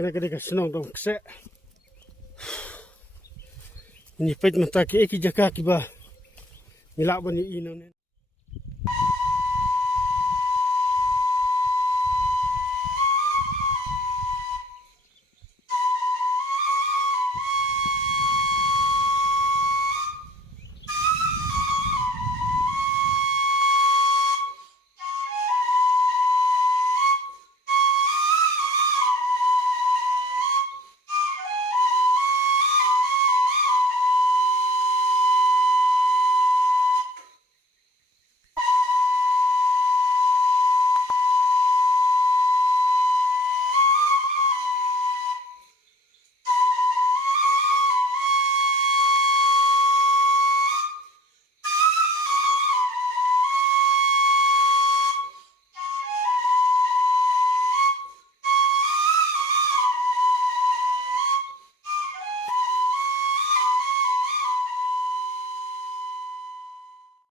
Kadang-kadang senang dong kesek. Ini pet mata ke eki jaka kiba. Milak bani ino ne.